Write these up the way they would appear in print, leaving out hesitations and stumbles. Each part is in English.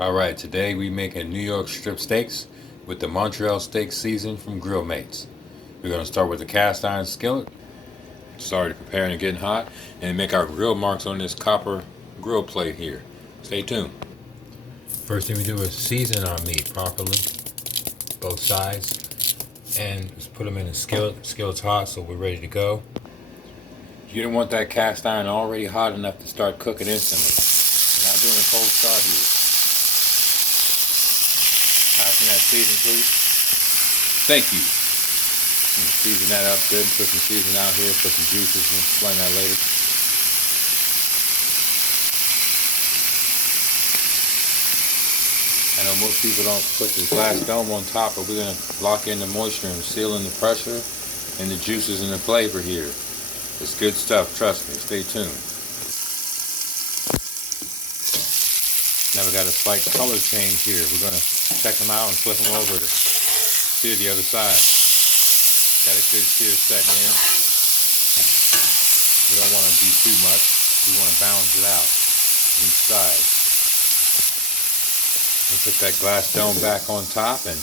Alright, today we making New York strip steaks with the Montreal steak season from Grill Mates. We're going to start with the cast iron skillet. It's already preparing and getting hot, and make our grill marks on this copper grill plate here. Stay tuned. First thing we do is season our meat properly, both sides, and just put them in the skillet. The skillet's hot, so we're ready to go. You don't want that cast iron already hot enough to start cooking instantly. We're not doing a cold start here. Passing that season, please. Thank you. Season that up good. Put some seasoning out here. Put some juices. We'll explain that later. I know most people don't put this glass dome on top, but we're going to lock in the moisture and seal in the pressure and the juices and the flavor here. It's good stuff. Trust me. Stay tuned. Now we got a slight color change here. We're going to check them out and flip them over to sear the other side. Got a good sear setting in. We don't want to be too much. We want to balance it out each side. We'll put that glass dome back on top and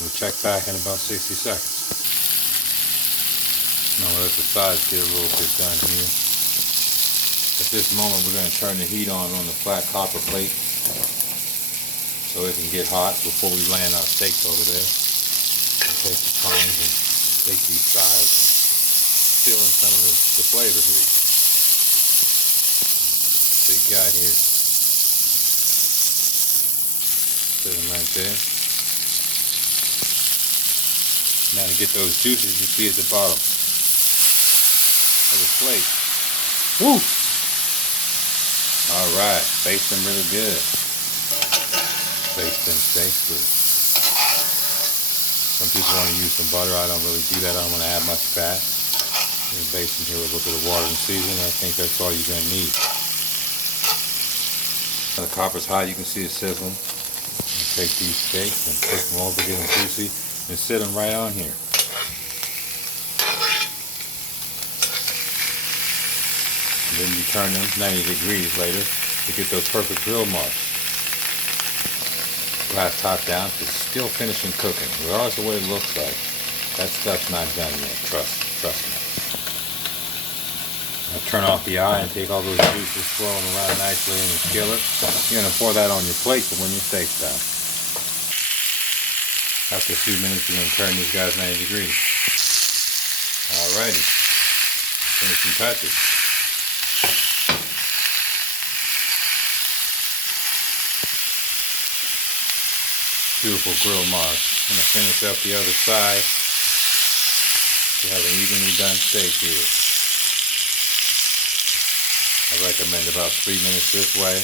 we'll check back in about 60 seconds. Now we'll let the sides get a little bit done here. At this moment we're going to turn the heat on the flat copper plate so it can get hot before we land our steaks over there. We'll take the tongs and take these sides and seal in some of the flavor here. Big guy here. Put them right there. Now to get those juices you see at the bottom of the plate. Woo! Alright, baste them really good. Baste them steaks with. Some people want to use some butter. I don't really do that. I don't want to add much fat. I'm going to baste them here with a little bit of water and seasoning. I think that's all you're going to need. Now the copper's hot. You can see it sizzling. Take these steaks and cook them over, get them juicy, and sit them right on here. And then you turn them 90 degrees later to get those perfect grill marks. Glass top down, it's still finishing cooking. Regardless of what it looks like, that stuff's not done yet. Trust me. Now turn off the eye and take all those juices, swirl them around nicely in the skillet. You're going to pour that on your plate for when your steak's done. After a few minutes, you're going to turn these guys 90 degrees. Alrighty. Finishing touches. Beautiful grill marks. I'm going to finish up the other side. You have an evenly done steak here. I recommend about 3 minutes this way,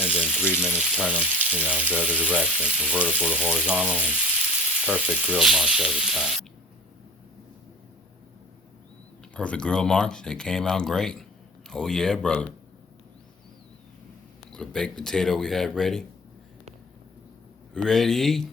and then 3 minutes turn them, the other direction, from vertical to horizontal, and perfect grill marks every time. Perfect grill marks. They came out great. Oh yeah, brother. The baked potato we have ready. Ready?